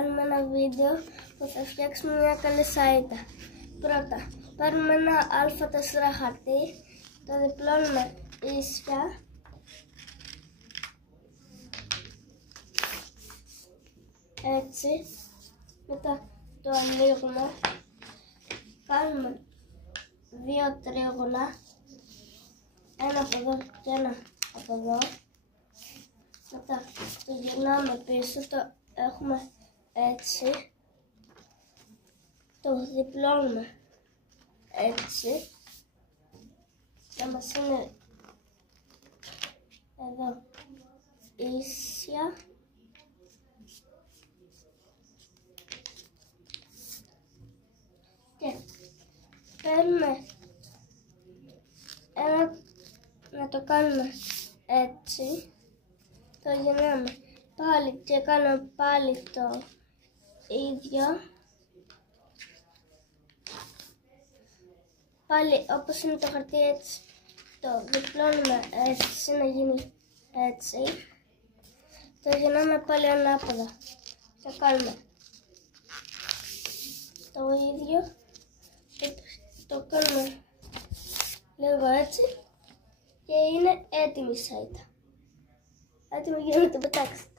κάνουμε ένα βίντεο που θα φτιάξουμε μια καλή σαΐτα. Πρώτα, παίρνουμε ένα α4 χαρτί, το διπλώνουμε ίσια. Έτσι, μετά το ανοίγουμε, κάνουμε δύο τρίγωνα, ένα από εδώ και ένα από εδώ. Μετά το γυρνάμε πίσω, το έχουμε έτσι, το διπλώνουμε έτσι, και μας είναι εδώ ίσια. Και παίρνουμε ένα, να το κάνουμε έτσι, το γυρνάμε πάλι και κάνουμε πάλι το ίδιο. Πάλι όπως είναι το χαρτί έτσι, το διπλώνουμε έτσι να γίνει έτσι. Το γυρνάμε πάλι ανάποδα και κάνουμε το ίδιο. Το κάνουμε λίγο έτσι και είναι έτοιμη η σαΐτα. Έτοιμη για να το πετάξετε.